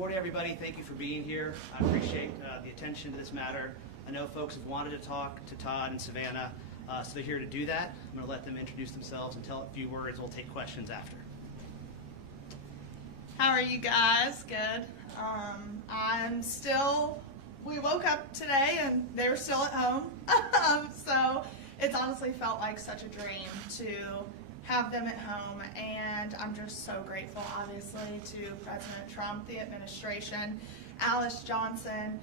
morning, everybody. Thank you for being here. I appreciate the attention to this matter. I know folks have wanted to talk to Todd and Savannah, so they're here to do that. I'm going to let them introduce themselves and tell a few words. We'll take questions after. How are you guys? Good. We woke up today and they're still at home. So it's honestly felt like such a dream to have them at home, and I'm just so grateful, obviously, to President Trump, the administration, Alice Johnson,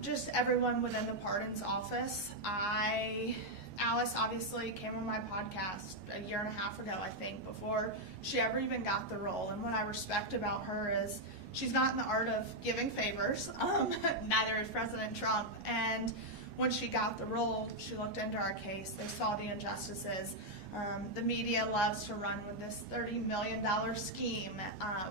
just everyone within the pardons office. Alice obviously came on my podcast a year and a half ago, I think, before she ever even got the role. And what I respect about her is she's not in the art of giving favors. Neither is President Trump. And when she got the role, she looked into our case. They saw the injustices. The media loves to run with this $30 million scheme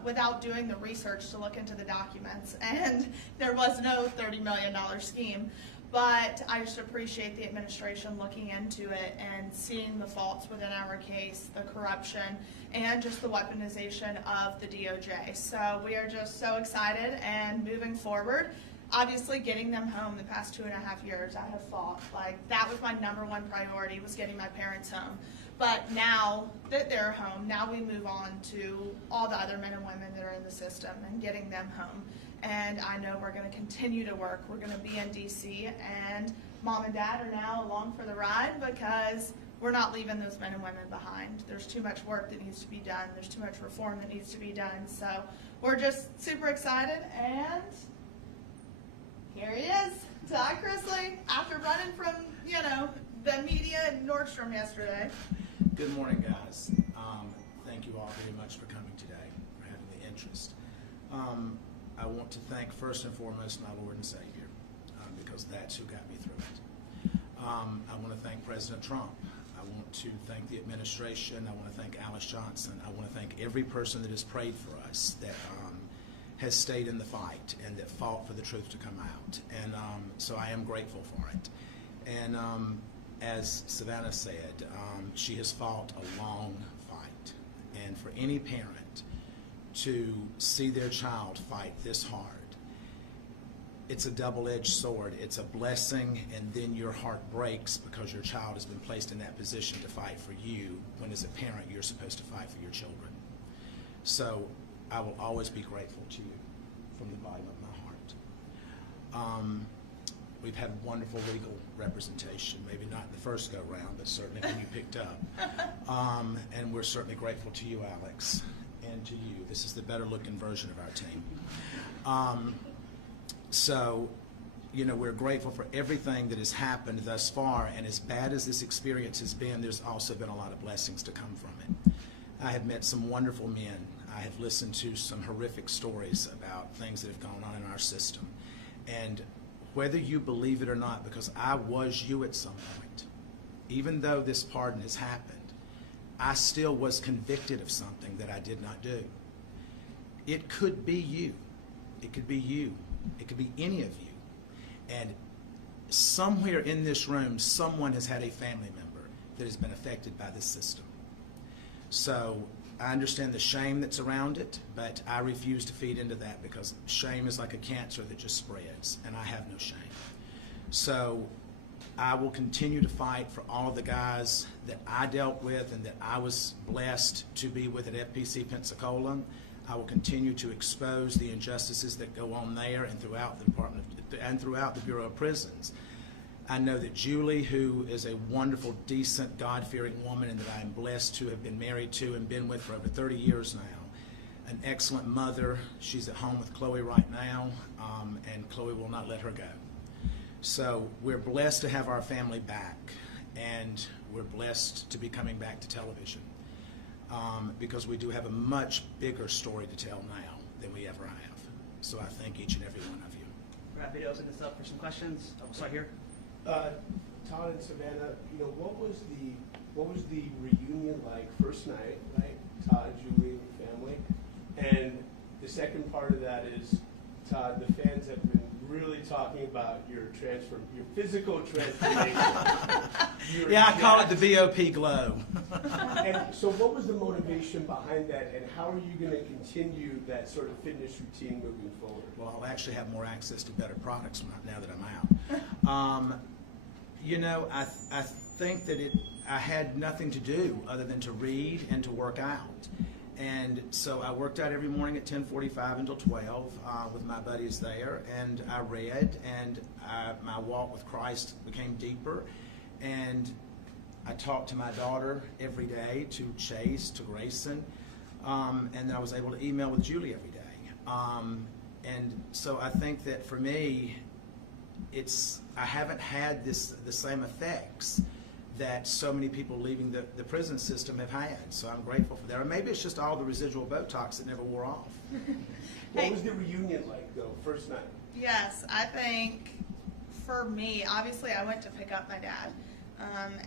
without doing the research to look into the documents. And there was no $30 million scheme. But I just appreciate the administration looking into it and seeing the faults within our case, the corruption, and just the weaponization of the DOJ. So we are just so excited and moving forward. Obviously, getting them home the past 2.5 years, I have fought. Like, that was my #1 priority, was getting my parents home. But now that they're home, now we move on to all the other men and women that are in the system and getting them home. And I know we're going to continue to work. We're going to be in D.C., and Mom and Dad are now along for the ride because we're not leaving those men and women behind. There's too much work that needs to be done. There's too much reform that needs to be done. So we're just super excited, and here he is, Todd Chrisley, after running from, the media in Nordstrom yesterday. Good morning, guys. Thank you all very much for coming today, for having the interest. I want to thank first and foremost my Lord and Savior, because that's who got me through it. I want to thank President Trump. I want to thank the administration. I want to thank Alice Johnson. I want to thank every person that has prayed for us, that has stayed in the fight and that fought for the truth to come out. And so I am grateful for it. And as Savannah said, she has fought a long fight. And for any parent to see their child fight this hard, it's a double-edged sword. It's a blessing, and then your heart breaks because your child has been placed in that position to fight for you, when as a parent you're supposed to fight for your children. So I will always be grateful to you from the bottom of my heart. We've had wonderful legal representation, maybe not in the first go-round, but certainly when you picked up. And we're certainly grateful to you, Alex, and to you. This is the better-looking version of our team. So, we're grateful for everything that has happened thus far, and as bad as this experience has been, there's also been a lot of blessings to come from it. I have met some wonderful men. I have listened to some horrific stories about things that have gone on in our system. And whether you believe it or not, because I was you at some point, even though this pardon has happened, I still was convicted of something that I did not do. It could be you. It could be you. It could be any of you. And somewhere in this room, someone has had a family member that has been affected by this system. So I understand the shame that's around it, but I refuse to feed into that, because shame is like a cancer that just spreads, and I have no shame. So I will continue to fight for all of the guys that I dealt with and that I was blessed to be with at FPC Pensacola. I will continue to expose the injustices that go on there and throughout the Department and throughout the Bureau of Prisons. I know that Julie, who is a wonderful, decent, God-fearing woman, and that I am blessed to have been married to and been with for over 30 years now, an excellent mother. She's at home with Chloe right now, and Chloe will not let her go. So we're blessed to have our family back, and we're blessed to be coming back to television, because we do have a much bigger story to tell now than we ever have. So I thank each and every one of you. We're happy to open this up for some questions. We'll start here. Todd and Savannah, what was the reunion like first night, right? Todd, Julie, family, and the second part of that is, Todd, the fans have been really talking about your physical transformation. Yeah, I call it the VOP glow. And so what was the motivation behind that, and how are you going to continue that sort of fitness routine moving forward? Well, I'll actually have more access to better products now that I'm out. You know, I think that I had nothing to do other than to read and to work out. And so I worked out every morning at 10:45 until 12 with my buddies there, and I read, and my walk with Christ became deeper. And I talked to my daughter every day, to Chase, to Grayson, and then I was able to email with Julie every day. And so I think that for me, I haven't had the same effects that so many people leaving the prison system have had. So I'm grateful for that. Or maybe it's just all the residual Botox that never wore off. What was the reunion like, though, first night? Yes, I think for me, obviously I went to pick up my dad.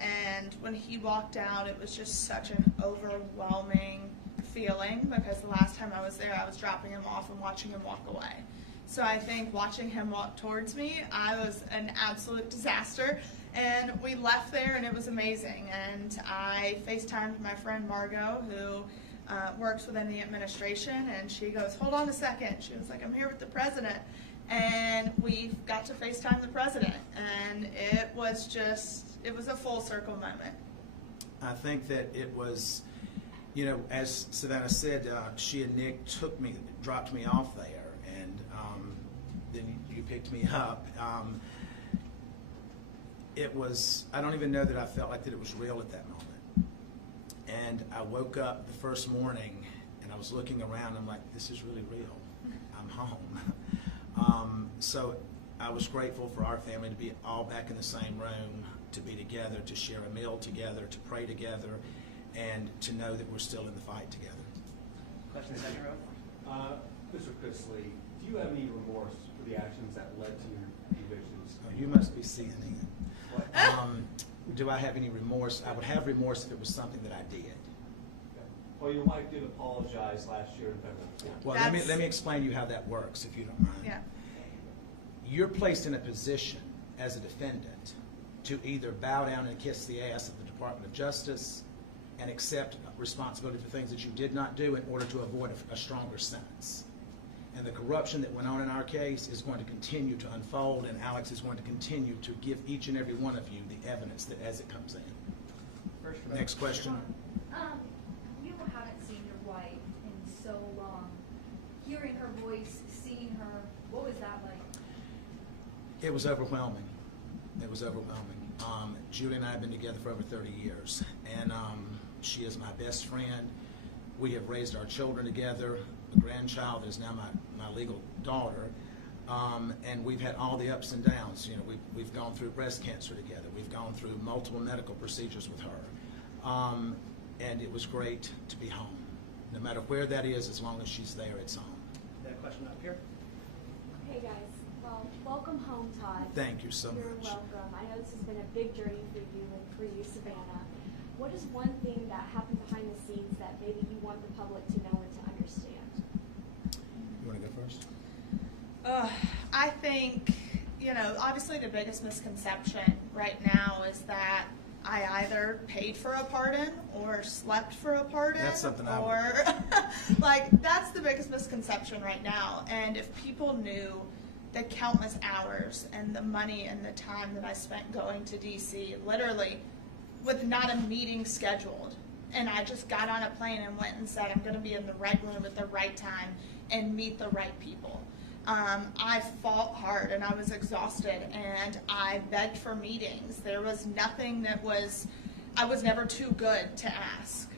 And when he walked out, it was just such an overwhelming feeling, because the last time I was there, I was dropping him off and watching him walk away. So I think watching him walk towards me, I was an absolute disaster. And we left there, and it was amazing. And I FaceTimed my friend Margot, who works within the administration, and she goes, "Hold on a second." She was like, "I'm here with the president." And we got to FaceTime the president, and it was a full circle moment. I think that it was, you know, as Savannah said, she and Nick dropped me off there, and then you picked me up. It was, I don't even know that I felt like that it was real at that moment. And I woke up the first morning, and I was looking around, I'm like, this is really real. I'm home. So I was grateful for our family to be all back in the same room, to be together, to share a meal together, to pray together, and to know that we're still in the fight together. Question second row. Mr. Chrisley, do you have any remorse for the actions that led to your evictions? Oh, you must be seeing it. What? Do I have any remorse? I would have remorse if it was something that I did. Well, your wife did apologize last year in February. Well, let me explain to you how that works, if you don't mind. Yeah. You're placed in a position as a defendant to either bow down and kiss the ass of the Department of Justice and accept responsibility for things that you did not do in order to avoid a stronger sentence. And the corruption that went on in our case is going to continue to unfold, and Alex is going to continue to give each and every one of you the evidence that as it comes in. First row. Next question. You haven't seen your wife in so long. Hearing her voice, seeing her, what was that like? It was overwhelming. It was overwhelming. Julie and I have been together for over 30 years, and she is my best friend. We have raised our children together. The grandchild is now my legal daughter, and we've had all the ups and downs. You know, we've gone through breast cancer together. We've gone through multiple medical procedures with her, and it was great to be home. No matter where that is, as long as she's there, it's home. That question up here. Hey guys, well, welcome home, Todd. Thank you so You're much. welcome. I know this has been a big journey for you and for you, Savannah. What is one thing that happened behind the scenes that maybe you want the public to know and to understand? You want to go first? I think, obviously the biggest misconception right now is that I either paid for a pardon or slept for a pardon. That's something I would- or that's the biggest misconception right now. And if people knew the countless hours and the money and the time that I spent going to DC, literally with not a meeting scheduled, and I just got on a plane and went and said, I'm going to be in the right room at the right time and meet the right people. I fought hard and I was exhausted, and I begged for meetings. There was nothing I was never too good to ask.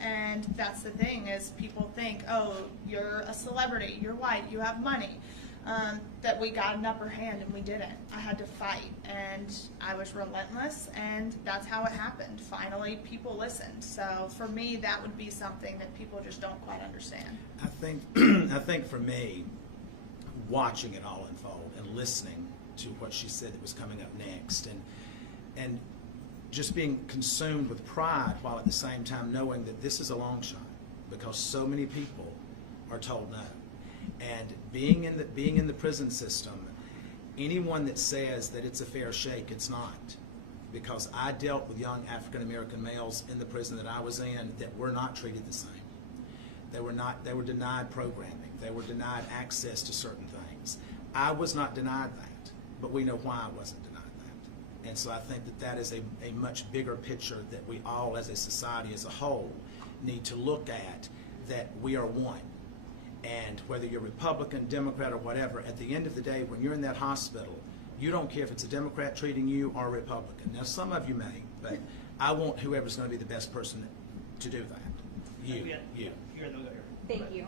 And that's the thing, is people think, oh, you're a celebrity, you're white, you have money. That we got an upper hand, and we didn't. I had to fight, and I was relentless, and that's how it happened. Finally, people listened. So for me, that would be something that people just don't quite understand. I think for me, watching it all unfold and listening to what she said that was coming up next, and just being consumed with pride, while at the same time knowing that this is a long shot, because so many people are told no. And being in the prison system, anyone that says that it's a fair shake, it's not. Because I dealt with young African American males in the prison that I was in that were not treated the same. They were denied programming. They were denied access to certain things. I was not denied that, but we know why I wasn't denied that. And so I think that that is a much bigger picture that we all as a society as a whole need to look at, that we are one. And whether you're Republican, Democrat, or whatever, at the end of the day, when you're in that hospital, you don't care if it's a Democrat treating you or a Republican. Now, some of you may, but I want whoever's going to be the best person to do that. You. Here, then we'll go here. Thank you.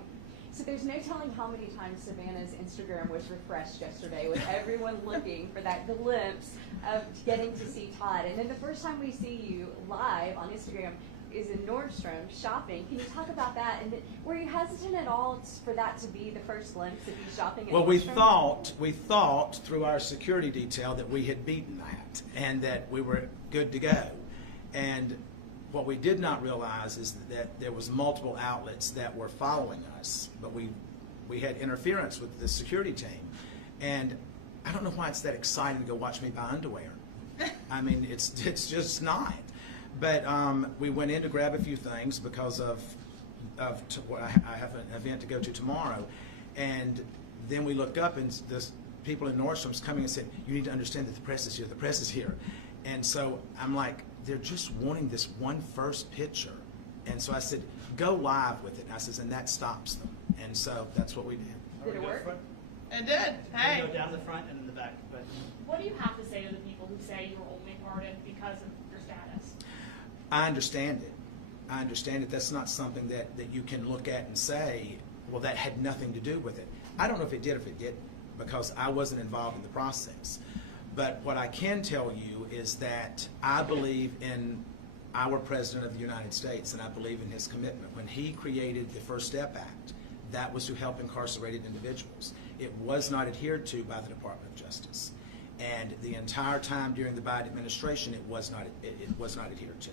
So there's no telling how many times Savannah's Instagram was refreshed yesterday with everyone looking for that glimpse of getting to see Todd. And then the first time we see you live on Instagram is in Nordstrom shopping. Can you talk about that? And were you hesitant at all for that to be the first glimpse of you shopping at Well, Nordstrom? we thought through our security detail that we had beaten that and that we were good to go. And what we did not realize is that there was multiple outlets that were following us, but we had interference with the security team. And I don't know why it's that exciting to go watch me buy underwear. I mean, it's just not. But we went in to grab a few things because of what I have an event to go to tomorrow. And then we looked up and the people in Nordstrom's coming and said, "You need to understand that the press is here, the press is here." And so I'm like, they're just wanting this one first picture. And so I said, go live with it. And I says, and that stops them. And so that's what we did. Did it work? It did. Hey. We go down the front and in the back. But What do you have to say to the people who say you're only pardoned because of your status? I understand it. I understand it. That's not something that you can look at and say, well, that had nothing to do with it. I don't know if it did or if it didn't, because I wasn't involved in the process. But what I can tell you is that I believe in our President of the United States, and I believe in his commitment. When he created the First Step Act, that was to help incarcerated individuals. It was not adhered to by the Department of Justice. And the entire time during the Biden administration, it was not adhered to.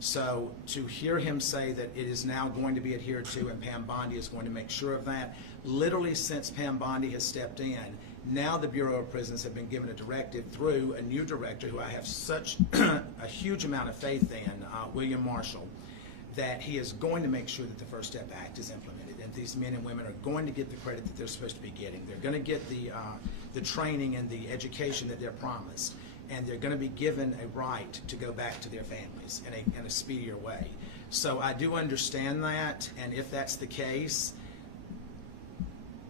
So to hear him say that it is now going to be adhered to and Pam Bondi is going to make sure of that, literally since Pam Bondi has stepped in, now the Bureau of Prisons have been given a directive through a new director who I have such a huge amount of faith in, William Marshall, that he is going to make sure that the First Step Act is implemented, and these men and women are going to get the credit that they're supposed to be getting. They're going to get the training and the education that they're promised, and they're going to be given a right to go back to their families in a speedier way. So I do understand that, and if that's the case,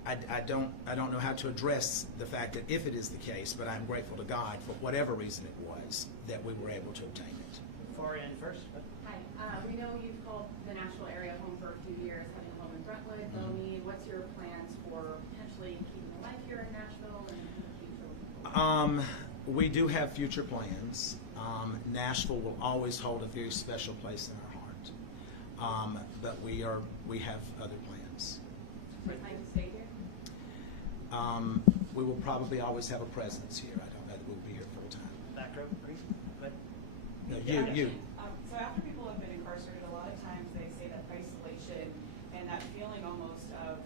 I don't know how to address the fact that if it is the case, but I'm grateful to God for whatever reason it was that we were able to obtain it. far end first. But Hi, we know you've called the Nashville area home for a few years, having a home in Brentwood, Bellmead. What's your plans for potentially keeping a life here in Nashville and in the future? We do have future plans. Nashville will always hold a very special place in our heart. But we have other plans. Do you plan to stay here? We will probably always have a presence here. I don't know that we'll be here full time. back row, please. Go ahead. No, you. So after people have been incarcerated, a lot of times they say that isolation and that feeling almost of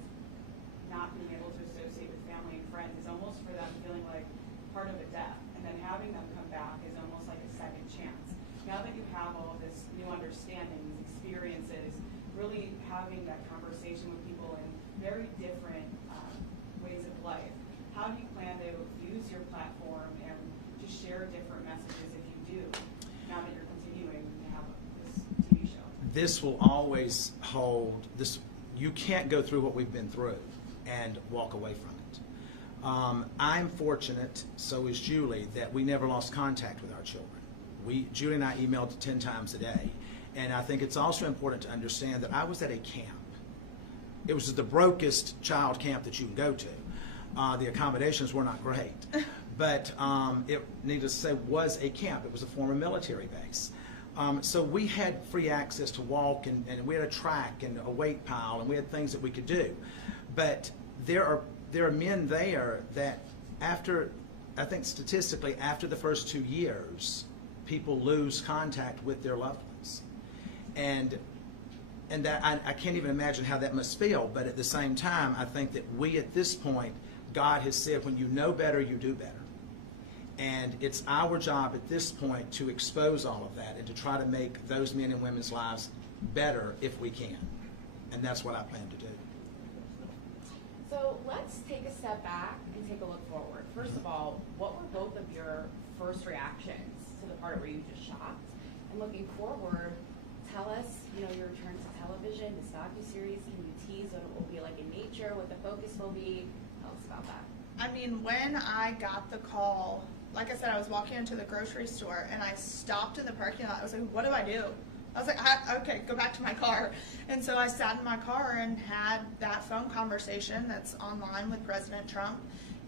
not being able to associate with family and friends is almost for them feeling like part of a death. And then having them come back is almost like a second chance. Now that you have all of this new understanding, these experiences, really having that conversation with people in very different ways of life, how do you plan to use your platform and just share different messages if you do, now that you're continuing to have this TV show? This will always hold this. You can't go through what we've been through and walk away from it. I'm fortunate, so is Julie, that we never lost contact with our children. Julie and I emailed 10 times a day. And I think it's also important to understand that I was at a camp. It was the brokest child camp that you can go to. The accommodations were not great. But it, needless to say, was a camp. It was a former military base. So we had free access to walk, and we had a track and a weight pile, and we had things that we could do. But there are men there that after, I think statistically, after the first 2 years, people lose contact with their loved ones. And that I can't even imagine how that must feel, but at the same time, I think that we at this point, God has said, when you know better, you do better. And it's our job at this point to expose all of that and to try to make those men and women's lives better if we can. And that's what I plan to do. So let's take a step back and take a look forward. First of all, what were both of your first reactions to the part where you just shocked? And looking forward, tell us, your return to television, this docuseries. Can you tease what it will be like in nature, what the focus will be? Tell us about that. I mean, when I got the call, like I said, I was walking into the grocery store and I stopped in the parking lot. I was like, what do I do? I was like, okay, go back to my car. And so I sat in my car and had that phone conversation that's online with President Trump.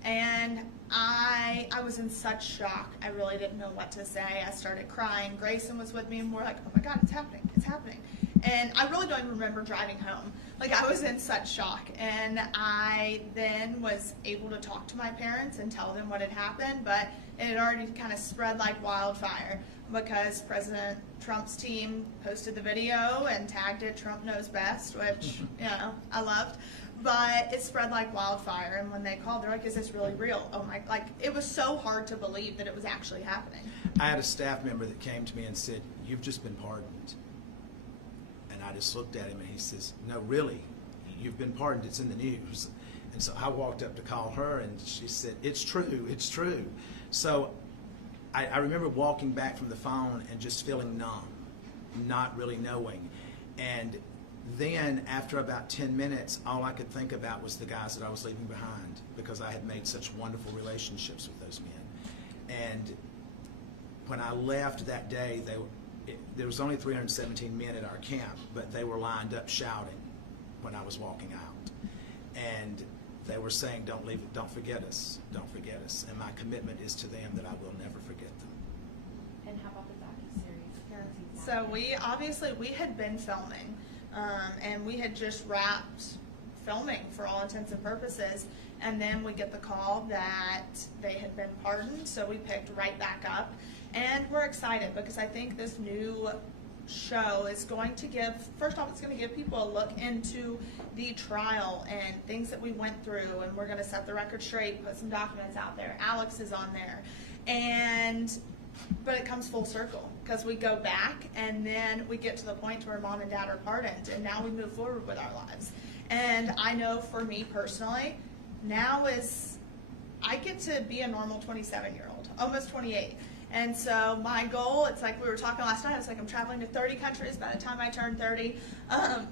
And I was in such shock. I really didn't know what to say. I started crying. Grayson was with me and we're like, oh my God, it's happening. It's happening. And I really don't even remember driving home. Like, I was in such shock. And I then was able to talk to my parents and tell them what had happened, but it had already kind of spread like wildfire because President Trump's team posted the video and tagged it Trump Knows Best, which, I loved. But it spread like wildfire, and when they called, they're like, is this really real? Oh my, it was so hard to believe that it was actually happening. I had a staff member that came to me and said, you've just been pardoned. And I just looked at him and he says, no, really, you've been pardoned, it's in the news. And so I walked up to call her and she said, it's true, it's true. So I remember walking back from the phone and just feeling numb, not really knowing. And then after about 10 minutes, all I could think about was the guys that I was leaving behind because I had made such wonderful relationships with those men. And when I left that day, there was only 317 men at our camp, but they were lined up shouting when I was walking out. And they were saying, don't leave it, don't forget us, don't forget us. And my commitment is to them that I will never forget them. And how about the docuseries? Parenting. So we had been filming, and we had just wrapped filming for all intents and purposes. And then we get the call that they had been pardoned, so we picked right back up. And we're excited because I think this new show is going to give, first off, it's going to give people a look into the trial and things that we went through, and we're going to set the record straight, put some documents out there. Alex is on there. But it comes full circle because we go back and then we get to the point where mom and dad are pardoned, and now we move forward with our lives. And I know for me personally, now I get to be a normal 27-year-old, almost 28. And so my goal, it's like we were talking last night, it's like I'm traveling to 30 countries by the time I turn 30.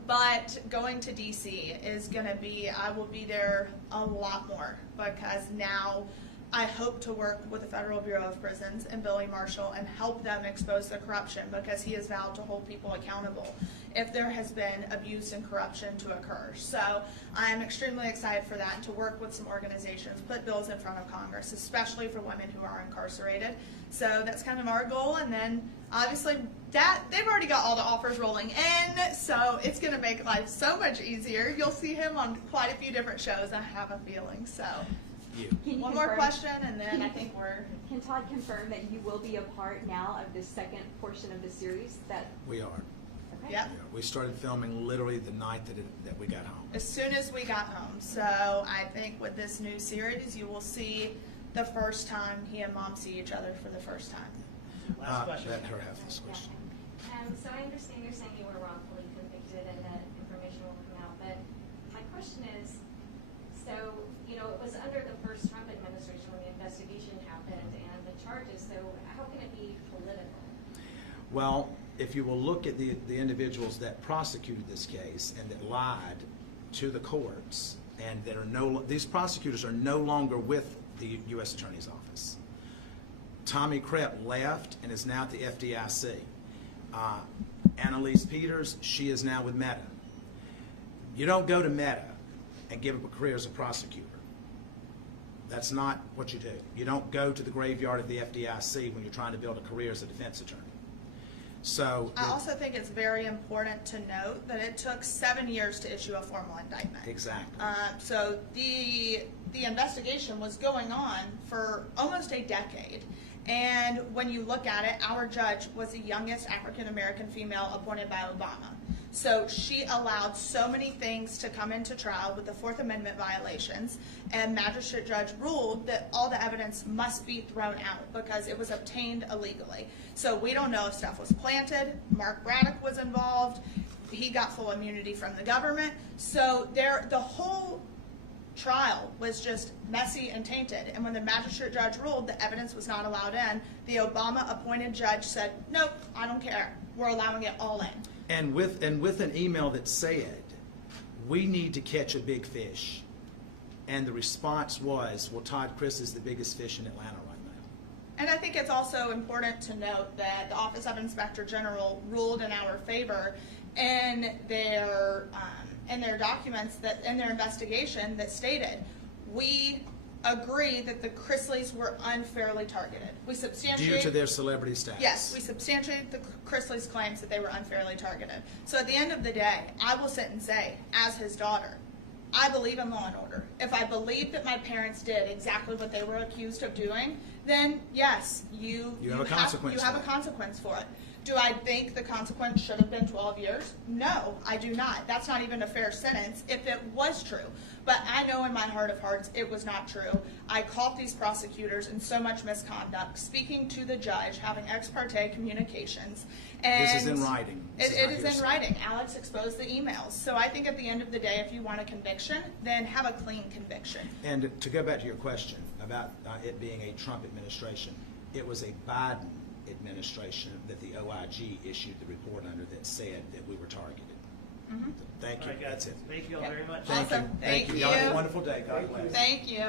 But going to DC is going to be, I will be there a lot more because now I hope to work with the Federal Bureau of Prisons and Billy Marshall and help them expose the corruption because he has vowed to hold people accountable if there has been abuse and corruption to occur. So I am extremely excited for that and to work with some organizations, put bills in front of Congress, especially for women who are incarcerated. So that's kind of our goal. And then obviously they've already got all the offers rolling in, so it's going to make life so much easier. You'll see him on quite a few different shows, I have a feeling. So one more question and then I think Can Todd confirm that you will be a part now of the second portion of the series? We are. Okay. Yep. Yeah, we started filming literally the night that we got home. As soon as we got home. So I think with this new series, you will see the first time he and mom see each other for the first time. Last question. Let her have this question. So I understand you're saying you were wrongfully convicted and that information will come out, but my question is, so, it was under the first Trump administration when the investigation happened and the charges, so how can it be political? Well, if you will look at the individuals that prosecuted this case and that lied to the courts, and these prosecutors are no longer with the U.S. Attorney's Office. Tommy Krepp left and is now at the FDIC. Annalise Peters, she is now with Meta. You don't go to Meta and give up a career as a prosecutor. That's not what you do. You don't go to the graveyard of the FDIC when you're trying to build a career as a defense attorney. So I also think it's very important to note that it took 7 years to issue a formal indictment. Exactly. So the investigation was going on for almost a decade. And when you look at it, our judge was the youngest African-American female appointed by Obama. So she allowed so many things to come into trial with the Fourth Amendment violations, and magistrate judge ruled that all the evidence must be thrown out because it was obtained illegally. So we don't know if stuff was planted. Mark Braddock was involved. He got full immunity from the government. So the whole trial was just messy and tainted. And when the magistrate judge ruled the evidence was not allowed in, the Obama-appointed judge said, nope, I don't care. We're allowing it all in. And with an email that said, we need to catch a big fish. And the response was, well, Todd Chrisley is the biggest fish in Atlanta right now. And I think it's also important to note that the Office of Inspector General ruled in our favor in their documents, that in their investigation, that stated, we agree that the Chrisleys were unfairly targeted. We substantiate Due to their celebrity status. Yes, we substantiate the Chrisleys' claims that they were unfairly targeted. So at the end of the day, I will sit and say, as his daughter, I believe in law and order. If I believe that my parents did exactly what they were accused of doing, then yes, you have a consequence You have for a it. consequence for it. Do I think the consequence should have been 12 years? No, I do not. That's not even a fair sentence if it was true. But I know in my heart of hearts it was not true. I caught these prosecutors in so much misconduct, speaking to the judge, having ex parte communications. And This is in writing. This It not is in hearsay. writing. Alex exposed the emails. So I think at the end of the day, if you want a conviction, then have a clean conviction. And to go back to your question about it being a Trump administration, it was a Biden administration that the OIG issued the report under that said that we were targeted. Mhm. Thank All you. right, guys. That's it. Thank you all very much. Thank Awesome. you. Thank Y'all have you. a wonderful day. God bless. Thank you.